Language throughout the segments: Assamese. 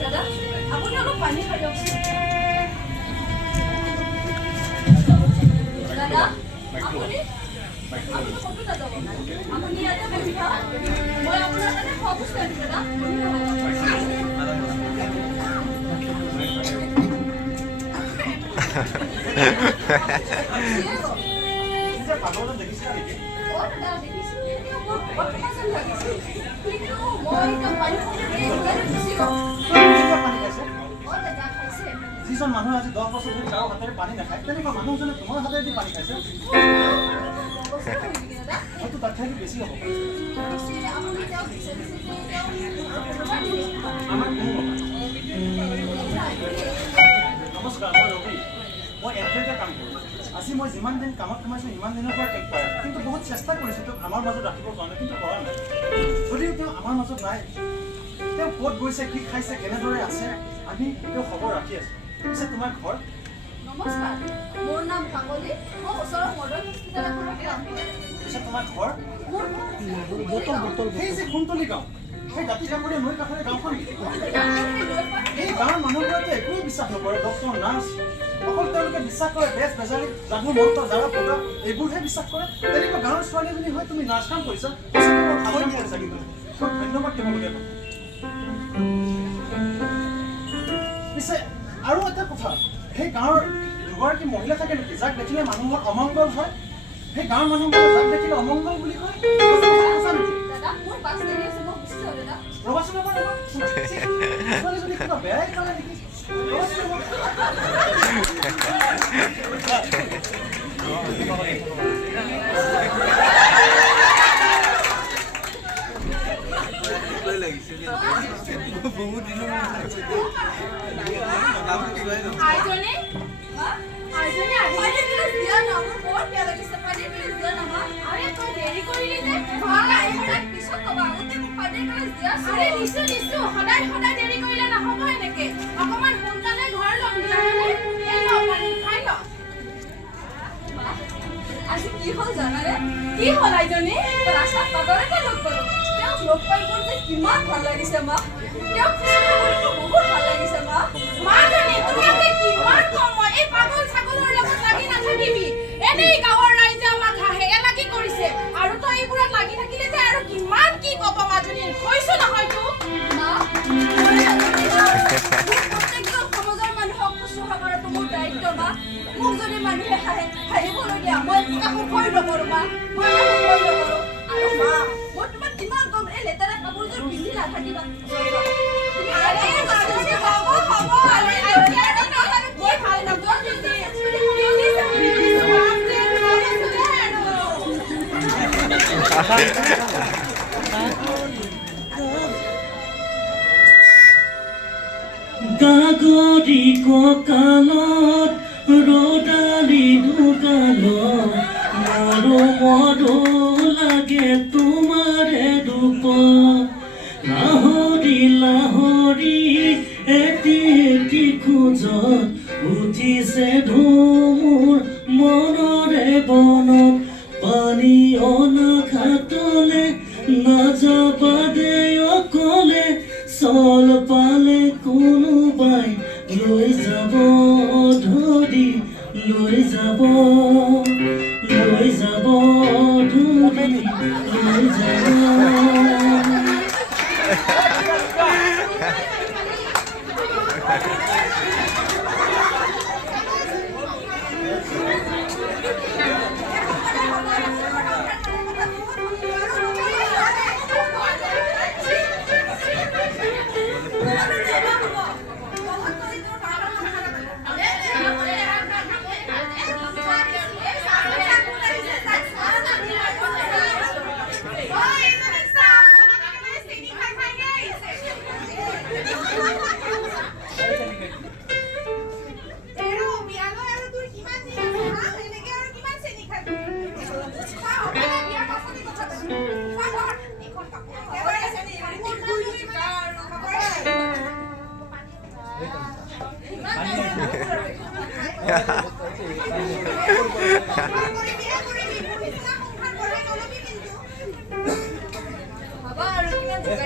দাদা আপুনি অলপ পানী খাই দিয়ক দাদা আপুনি ক'তো নাযাব আপুনি ইয়াতে বহি থাকক মই আপোনাৰ কাৰণে খোৱা বস্তু আনিম দাদা যিজন মানুহ আজি 10 বছৰ ধৰি কাৰো হাতেৰে পানী নাখায় তেনেকুৱা মানুহজনে তোমাৰ হাতেৰে পানী খাইছে হয়তো তাত থাকি বেছি হ'ব নমস্কাৰ মই ৰবি মই এডভোকেটৰ কাম কৰোঁ আজি মই যিমান দিন কামত সোমাইছোঁ ইমান দিনৰ পৰা তেওঁক পাই কিন্তু বহুত চেষ্টা কৰিছোঁ তেওঁক আমাৰ মাজত ৰাখিবৰ কাৰণে কিন্তু পৰা নাই যদিও তেওঁ আমাৰ মাজত নাই তেওঁ ক'ত গৈছে কি খাইছে কেনেদৰে আছে আমি তেওঁ খবৰ ৰাখি আছোঁ পিছে তোমাৰ ঘৰ নমস্কাৰ মোৰ নাম কাকলি মই ওচৰৰ মডেল হস্পিটেল এখনত কাম কৰোঁ পিছে তোমাৰ ঘৰ বটল সেই যে কুন্তলী গাঁও সেই দাঁতি কাষৰে নৈ কাষৰে গাঁওখন এই গাঁৱৰ মানুহবোৰেতো একোৱেই বিশ্বাস নকৰে ডক্টৰ নাৰ্ছ অকল তেওঁলোকে বিশ্বাস কৰে বেজ বেজাৰী যাদু মন্ত্ৰ যাৰা পগা এইবোৰহে বিশ্বাস কৰে তেনেকুৱা গাঁৱৰ ছোৱালীজনী হৈ তুমি নাৰ্ছ কাম কৰিছা ভাল কাম কৰিছা কিন্তু খুব ধন্যবাদ দিবলগীয়া পিছে আৰু এটা কথা সেই গাঁৱৰ দুগৰাকী মহিলা থাকে নেকি যাক দেখিলে মানুহৰ অমংগল হয় সেই গাঁৱৰ মানুহবোৰে যাক দেখিলে অমংগল বুলি কয় দাদা মোৰ বাছ দেৰি আছে মই গুচি যাওঁ দাদা ৰবাচোন এবাৰ ছোৱালীজনী কিবা বেয়াই ক'লে নেকি বহুত দিন আজি কি হ'ল জানানে কি হ'ল আইজনী ৰাস্তাত পাগলকে লগ পালো তেওঁক লগ পাই মোৰ যে কিমান ভাল লাগিছে মা তেওঁক বহুত ভাল লাগিছে মা মাজনী তুমি আজি কিমান সময় এই পাগল ছাগলৰ লগত লাগি নাথাকিবি এনেই গাঁৱৰ ৰাইজে আমাক হাঁহে লাগি কৰিছে আৰু তই এইবোৰত লাগি থাকিলে যে আৰু কিমান কি ক'ব মাজনী কৈছো নহয় তোক মা প্ৰত্যেকজন সমাজৰ মানুহক শুশ্ৰূষা কৰাটো মোৰ দায়িত্ব মা মোক যদি মানুহে হাঁহিবলগীয়া মই কাকো ভয় নকৰোঁ মা মই কাকো ভয় নকৰোঁ আৰু মা মই তোমাক কিমান কম এই লেতেৰা কাপোৰযোৰ পিন্ধি নাথাকিবা গাগৰি কঁকালত ৰদালি দুগালত মাৰো মৰো লাগে তোমাৰে দুপ লাহৰি লাহৰি এটি এটি খোজত উঠিছে ধুমুৰ মনৰে বনত পানী অনাঘাটলে নাযাবা দে অকলে চল পালে কোনোবাই লৈ যাব ধৰি লৈ যাব ধৰি লৈ যাব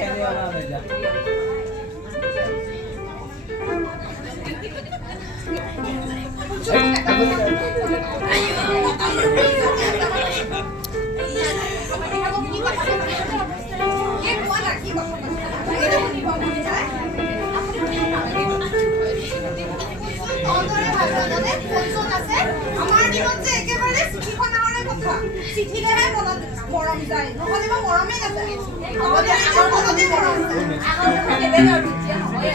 Baba, আমাৰ দিনত যে একেবাৰে চিঠিখন আহৰে কথা চিঠিলেহে মনত মৰম যায় নহ'লে বা মৰমেই নাযায় আগৰ মনতে মৰম যায় আগৰ কথা কেলে আৰু এতিয়া নহয়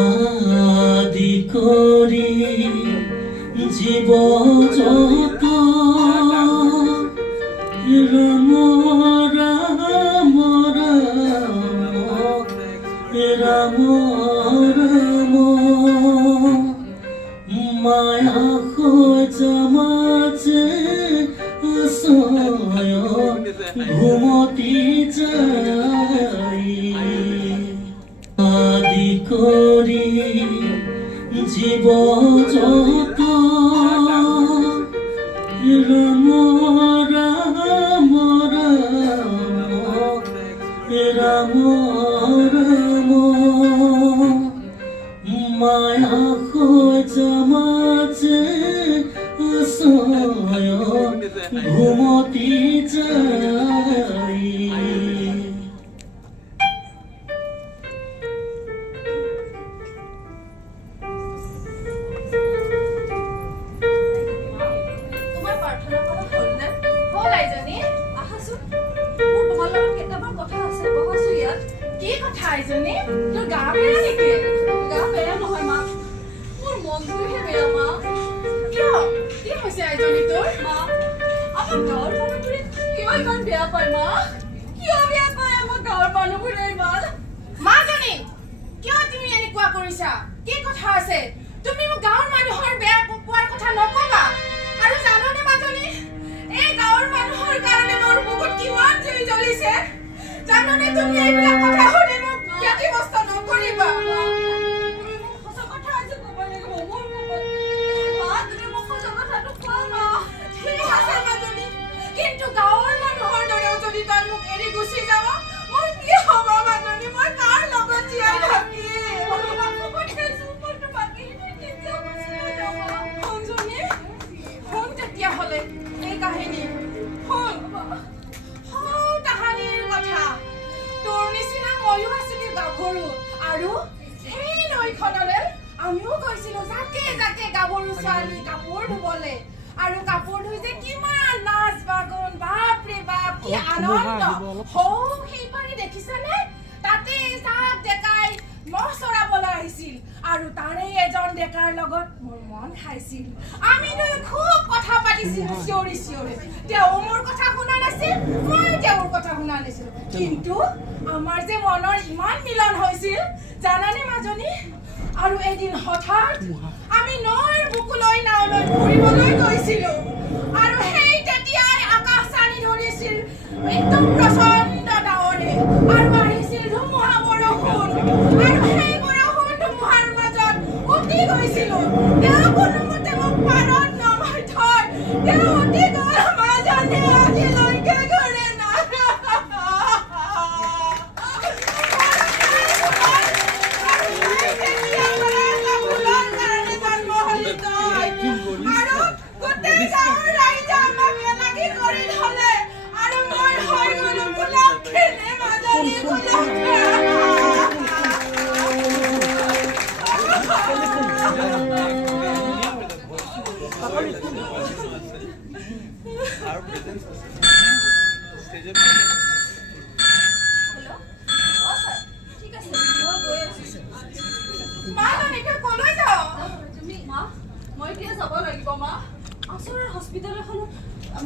ব্ৰহ্মাদি কৰি জীৱ যত ৰাম ৰাম ৰাম ৰাম ৰাম মায়া সজমাজে আশয় ঘুমতি যাই আদি কৰি জীৱ যত ৰাম ৰাম ৰাম ৰাম ৰাম মায়া সজমাজে আশয় ঘুমতি যাই তোমাৰ প্ৰাৰ্থনা কৰা হ'লনে? হ'ল আইজনী আহাচোন, মোৰ তোমাৰ লগত কেইটামান কথা আছে, বহাচোন ইয়াত। কি কথা আইজনী তোৰ গা বেয়া নেকি গা বেয়া নহয় মা, মোৰ মনটোহে বেয়া মা। কিয় কি হৈছে আইজনী তোৰ মা, আমাৰ গাঁৱৰ মানুহবোৰে কিয় ইমান বেয়া পায় মা? কিয় বেয়া পায় আমাৰ গাঁৱৰ মানুহবোৰে ইমান? মাজনী কিয় তুমি এনেকুৱা কৰিছা কি কথা আছে তুমি মোক গাঁৱৰ মানুহৰ বেয়া পোৱাৰ কথা নকবা আৰু জাননে মাজনী এই গাঁৱৰ মানুহৰ কাৰণে মোৰ বুকুত কিমান জুই জ্বলিছে জাননে তুমি এইবিলাক কথা শুনি মোক ব্যতিব্যস্ত নকৰিবা সঁচা কথা আজি ক'ব লাগিব মোৰ মুখত। মা, তুমি মোক সঁচা কথাটো কোৱা মা। ঠিক আছে মাজনী কিন্তু গাঁৱৰ মানুহৰ দৰেও যদি তই মোক এৰি গুচি যাৱ মোৰ কি হ'ব মাজনী মই কাৰ লগত জীয়াই থাকিম মই তোমাক পঠিয়াইছোঁ, মই তোমাক এৰি কেতিয়াও গুচি নাযাওঁ মা। অঞ্জনী শুন তেতিয়াহ'লে এই কাহিনী শুন তাহানিৰ কথা তোৰ নিচিনা ময়ো আছিলো গাভৰু আৰু সেই নৈখনলৈ আমিও গৈছিলো জাকে জাকে গাভৰু ছোৱালী কাপোৰ ধুবলে আৰু কাপোৰ ধুই যে কিমান নাচ বাগন বাপৰে বাপ কি আনন্দ হৌ সেইপাৰি দেখিছানে তাতে জাক ডেকাই মহ চৰাবলৈ আহিছিল আৰু তাৰে এজন ডেকাৰ লগত মোৰ মন খাইছিল আমি দুয়ো খুব কথা পাতিছিলো চিঞৰি চিঞৰি তেওঁ মোৰ কথা শুনা নাছিল মই তেওঁৰ কথা শুনা নাছিলো কিন্তু আমাৰ যে মনৰ ইমান মিলন হৈছিল জানানে মাজনী আৰু এদিন হঠাৎ আমি নৈৰ বুকুলৈ নাওলৈ ফুৰিবলৈ গৈছিলো আৰু সেই তেতিয়াই আকাশ চানি ধৰিছিল একদম প্ৰচণ্ড ডাৱৰে আৰু আহিছিল ধুমুহা বৰষুণ আৰু সেই বৰষুণ ধুমুহাৰ মাজত উটি গৈছিলো তেওঁ কোনোমতে মোক পাৰত নমাই থৈ তেওঁ উটি গ'ল মাজনী আজিলৈকে ঘূৰি নাহে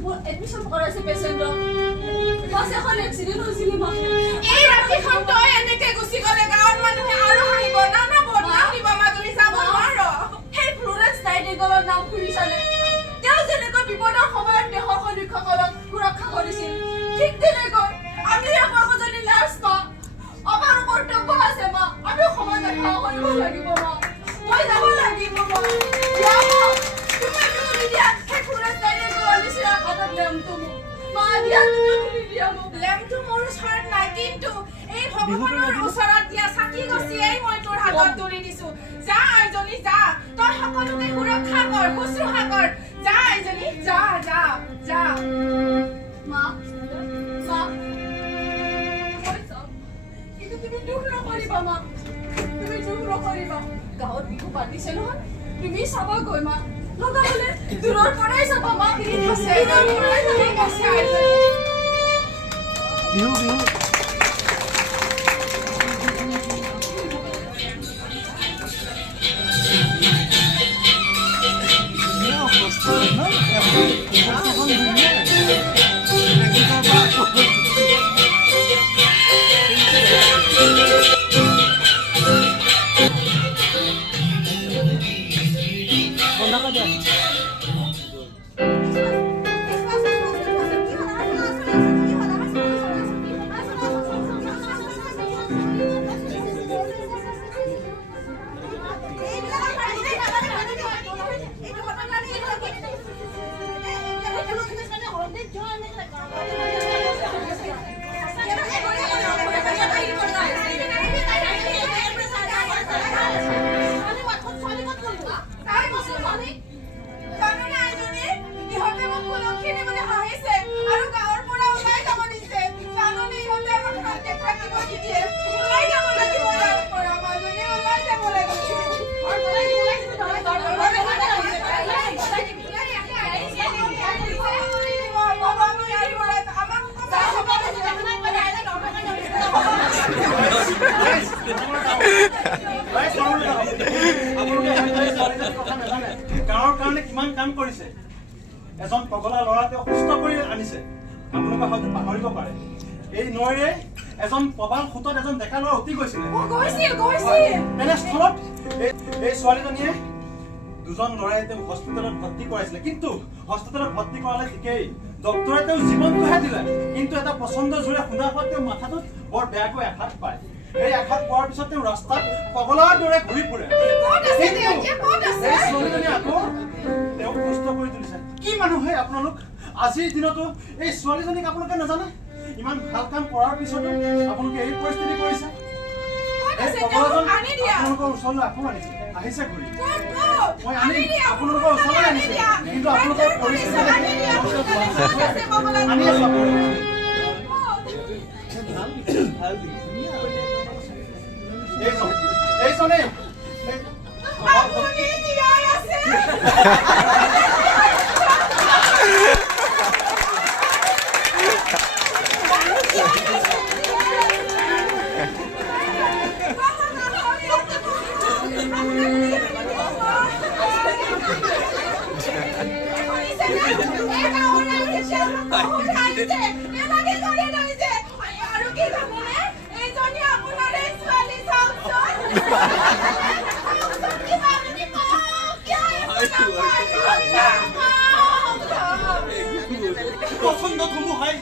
মোৰ এডমিশ্যন কৰাইছে পেচেণ্টক বাছ এখন এক্সিডেণ্ট হৈছিলে মা এই ৰাতিখন তই এনেকে গুচি গ'লে গাঁৱৰ মানুহে আৰু হাঁহিব নানা বদনাম দিব মাজুলী যাব নোৱাৰ সেই ফ্লৰেন্স নাইটিংগেলৰ নাম শুনিছানে তেওঁ যেনেকৈ বিপদৰ সময়ত দেশৰ সৈনিকসকলক সুৰক্ষা কৰিছিল ঠিক তেনেকৈ আমি এগৰাকী নাৰ্ছ মা আমাৰ কৰ্তব্য আছে মা আমি সময় দেখা কৰিব লাগিব মা মই যাব লাগিব মা দিয়া মা তুমি দিয়া সেই ফ্লৰেন্স নাইটিংগেলৰ নিচিনা হাতত লেম্পটো মা দিয়া তুমি দিয়া মোক লেম্পটো মোৰ ওচৰত নাই কিন্তু এই ভগৱানৰ ওচৰত দিয়া চাকি গছিয়েই মই তোৰ হাতত তুলি দিছো যা আইজনী যা তই সকলোকে সুৰক্ষা কৰ শুশ্ৰূষা কৰ যা আইজনী যা যা যা মা মা মই যাম কিন্তু তুমি দুখ নকৰিবা মা তুমি দুখ নকৰিবা গাঁৱত বিহু পাতিছে নহয় তুমি চাবা গৈ মা লগা হ'লে দূৰৰ পৰাই চাবা মা ঠিক আছে আইজনী বিহু বিহু গাঁৱৰ কাৰণে কিমান কাম কৰিছে এজন পগলা ল'ৰা তেওঁ সুস্থ কৰি আনিছে আপোনালোকে হয়তো পাহৰিব পাৰে এই নৈৰে এজন প্ৰবাল সুতত এজন ডেকা ল'ৰা উটি গৈছিলে তেনেস্থলত এই ছোৱালীজনীয়ে দুজন ল'ৰাই তেওঁ হস্পিটেলত ভৰ্তি কৰাইছিলে কিন্তু হস্পিটেলত ভৰ্তি কৰালে ঠিকেই ডক্টৰে তেওঁ জীৱনটোহে দিলে কিন্তু এটা পচন্দ জোৰে শুনা পোৱাত তেওঁ মাথাটোত বৰ বেয়াকৈ আঘাত পায় এই আঘাত পোৱাৰ পিছত তেওঁ ৰাস্তাত পগলাৰ দৰে ঘূৰি ফুৰে ছোৱালীজনী আকৌ তেওঁক সুস্থ কৰি তুলিছে কি মানুহে আপোনালোক আজিৰ দিনতো এই ছোৱালীজনীক আপোনালোকে নাজানে ইমান ভাল কাম কৰাৰ পিছতো আপোনালোকে এই পৰিস্থিতি কৰিছে আপোনালোকৰ ওচৰলৈ আকৌ আনিছে আহিছে ঘূৰি মই আনি আপোনালোকৰ ওচৰলৈ আনিছে কিন্তু আপোনালোকৰ পৰিস্থিতি আনি আছো এইজনে পছন্দ ধুমুহাই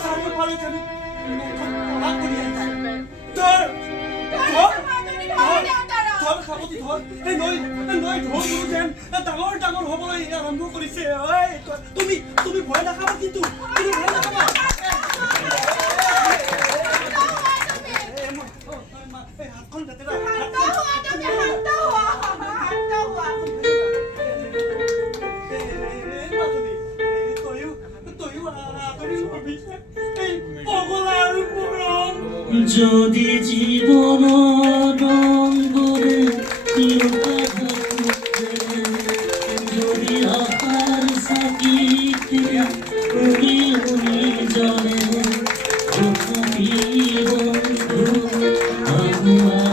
চাৰিওফালে যেন কলা কৰি আহিছে এই নৈ ঢৌ যেন ডাঙৰ ডাঙৰ হবলৈ আৰম্ভ কৰিছে তুমি ভয় নাখাবা কিন্তু তুমি ভয় নাখাবা হাতখন লেতেৰা যদি জীবন নম্বৰে যদি আহাৰ সাকিতে তুমি জলে বন্ধু আগুয়া